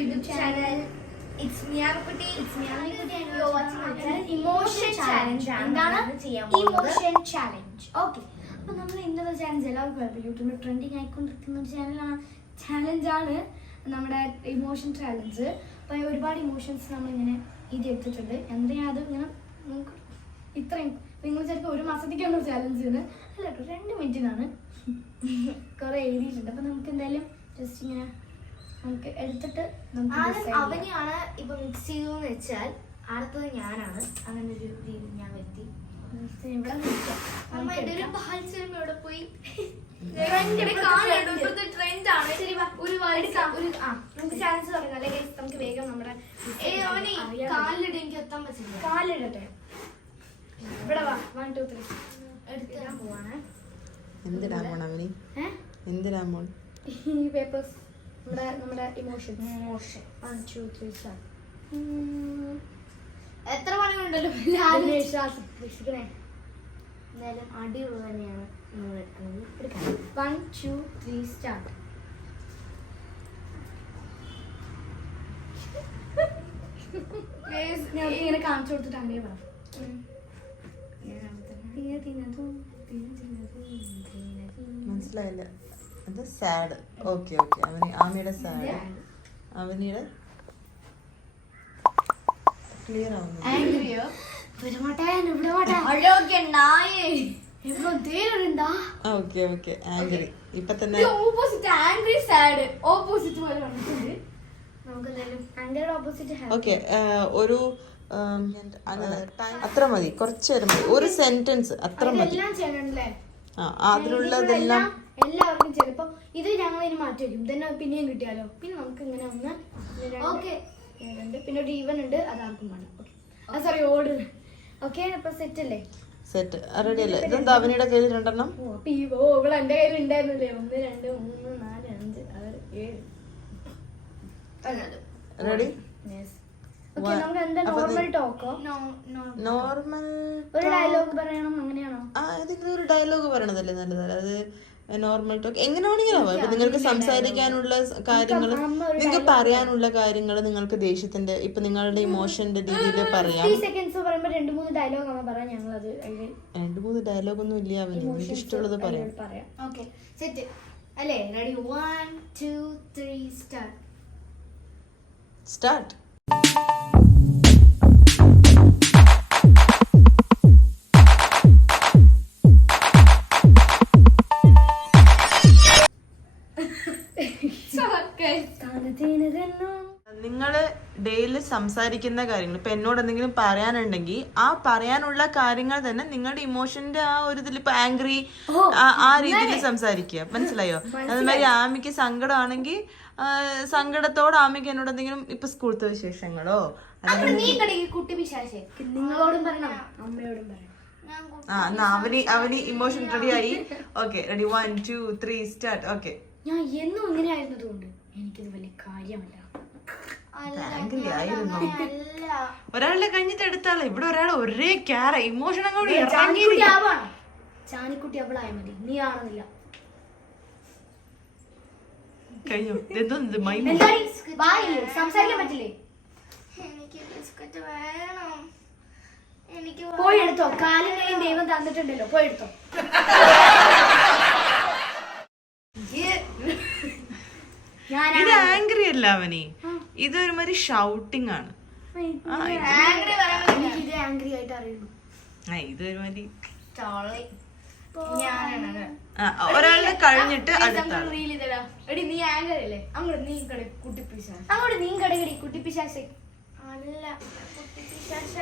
YouTube channel. It's Miyakkutti. And you're watching Emotion Challenge. Emotion Challenge. Okay. അപ്പോൾ നമ്മൾ ഇന്നത്തെ challenge എല്ലാവർക്കും അറിയാം, യൂട്യൂബിൽ ട്രെൻഡിങ് ആയിക്കൊണ്ടിരിക്കുന്ന ഒരു ചാലഞ്ചാണ് നമ്മുടെ ഇമോഷൻ ചാലഞ്ച്. അപ്പോൾ ഒരുപാട് ഇമോഷൻസ് നമ്മളിങ്ങനെ എടുത്തിട്ടുണ്ട്. എന്നിട്ട് അത് ഇങ്ങനെ നമുക്ക് ഇത്രയും നിങ്ങൾ ചിലപ്പോൾ ഒരു മാസത്തേക്കാണ് ചാലഞ്ചിന് അല്ല കേട്ടോ, 2 മിനിറ്റിനാണ് കുറേ എഴുതിയിട്ടുണ്ട്. അപ്പം നമുക്ക് എന്തായാലും ജസ്റ്റ് ഇങ്ങനെ നമുക്ക് എടുത്തിട്ട് അവനെയാണ് ഇപ്പം മിക്സ് ചെയ്തതെന്ന് വെച്ചാൽ അടുത്തത് ഞാനാണ്. അങ്ങനെ ഒരു രീതി ഞാൻ വരുത്തി. ഇവിടെ ഒരു പാൽച്ചേരും ഇവിടെ പോയി നമുക്ക് ചാലഞ്ച് തുടങ്ങാം. അല്ലെങ്കിൽ നമുക്ക് വേഗം നമ്മുടെ കാലിലിട്ട് എനിക്ക് എത്താൻ പറ്റില്ല. കാലിടട്ടെ, ഇവിടെ വാ. 1 2 3 എടുക്കാൻ പോവാണ്. ഈ പേപ്പേഴ്സ് നമ്മുടെ ഇമോഷൻ 1 2 3 സ്റ്റാർട്ട്. എത്ര പണിയുണ്ടല്ലോ വിശ്വസിക്കണേ. എന്തായാലും അടിയുള്ളത് തന്നെയാണ് നമ്മൾ എടുക്കുന്നത്. 1 2 3 സ്റ്റാർട്ട്. ഇങ്ങനെ കാണിച്ചു കൊടുത്തിട്ട് അങ്ങനെ പറഞ്ഞു. മനസ്സിലായില്ല. അത് സാഡ്. Okay okay. ആമിയുടെ സാഡ്. അവനിയുടെ ക്ലിയർ ആവുന്നു. Okay okay. ആംഗ്രി ഇപ്പൊ തന്നെ ഓപ്പോസിറ്റ്. ആംഗ്രി സാഡ് ഓപ്പോസിറ്റ് പോലെ വന്നിട്ടുണ്ട്. നമുക്ക് എന്തായാലും ആംഗ്രിയുടെ ഓപ്പോസിറ്റ്. ഓക്കെ, ഒരു അത്ര മതി, കുറച്ച് നേരം മതി. ഒരു സെന്റൻസ് അത്ര മതി. അതിലുള്ളതെല്ലാം എല്ലാവർക്കും ചിലപ്പോ ഇത് ഞങ്ങൾ ഇനി മാറ്റി വയ്ക്കും. തന്നെ പിന്നെയും കിട്ടിയാലോ. പിന്നെ നമുക്ക് ഇങ്ങനെ ഒന്ന് ഓക്കെ പിന്നെ ഒരു ഈവൻ ഉണ്ട്, അതാർക്കും വേണം. Okay sorry order. ഓക്കെ അപ്പൊ സെറ്റ് അല്ലേ? സെറ്റ് റെഡി അല്ലേ? ഇതെന്താ അവനിയുടെ കയ്യിൽ 2 എണ്ണം? ഇവിടെ എന്റെ കയ്യിൽ ഉണ്ടായിരുന്നില്ലേ? 1 2 3 4 5 6 7. റെഡി? നോർമൽ ഒരു ഡയലോഗ് പറയണം, അങ്ങനെയാണോ? ഏതെങ്കിലും ഒരു ഡയലോഗ് പറയണതല്ലേ നല്ലതല്ല? അത് നോർമൽ ടോക്ക് എങ്ങനെ വേണമെങ്കിലും ആവാം. ഇപ്പൊ നിങ്ങൾക്ക് സംസാരിക്കാനുള്ള കാര്യങ്ങൾ, നിങ്ങൾക്ക് പറയാനുള്ള കാര്യങ്ങൾ, നിങ്ങൾക്ക് ദേഷ്യത്തിന്റെ ഇപ്പൊ നിങ്ങളുടെ ഇമോഷന്റെ രീതിയിൽ പറയാം. 2-3 ഡയലോഗ് ഒന്നും ഇല്ല. അവന് എനിക്ക് ഇഷ്ടമുള്ളത് പറയാം. സെറ്റ് അല്ലേ? റെഡി? 1 2 3 സ്റ്റാർട്ട്. നിങ്ങള് ഡെയിലി സംസാരിക്കുന്ന കാര്യങ്ങൾ, ഇപ്പൊ എന്നോട് എന്തെങ്കിലും പറയാനുണ്ടെങ്കിൽ ആ പറയാനുള്ള കാര്യങ്ങൾ തന്നെ നിങ്ങളുടെ ഇമോഷന്റെ ആ ഒരു ഇതിൽ ഇപ്പൊ ആംഗ്രി ആ രീതിയിൽ സംസാരിക്കുക. മനസ്സിലായോ? അതുമാതിരി ആമിക്ക് സങ്കടമാണെങ്കിൽ സങ്കടത്തോട് ആമിക്ക് എന്നോട് എന്തെങ്കിലും ഇപ്പൊ സ്കൂളത്തെ വിശേഷങ്ങളോ അവന് ഇമോഷൻ റെഡി ആയി. Okay ready? 1 2 3 സ്റ്റാർട്ട്. ഓക്കെ. ഞാൻ എന്നും ഇങ്ങനെ ആയിരുന്നതുകൊണ്ട് എനിക്കിത് വലിയ കാര്യമല്ല. ഒരാളുടെ കഴിഞ്ഞിട്ട് എടുത്താളെ. ഇവിടെ ഒരാൾ ഒരേ ക്യാര ഇമോഷൻ ചാനിക്കുട്ടി അവളായ മതി, നീ ആണെന്നില്ല. കഴിഞ്ഞു. സംസാരിക്കാൻ പറ്റില്ലേ? പോയെടുത്തോ. കാലിനെയും ദൈവം തന്നിട്ടുണ്ടല്ലോ, പോയെടുത്തോ. ഇത് ആംഗ്രി അല്ല അവന്, ഇതൊരുമാതിരി ഷൗട്ടിങ് ആണ്. ഇതൊരുമാതിരി ഒരാളുടെ കഴിഞ്ഞിട്ട് അടുത്ത നീ ആങ്കർ അല്ലേ? അങ്ങോട്ട് നീ കട കുട്ടിപ്പിശാശ്. അങ്ങോട്ട് നീ കടകടി കുട്ടിപ്പിശാശ്. അല്ല കുട്ടിപ്പിശാശ്.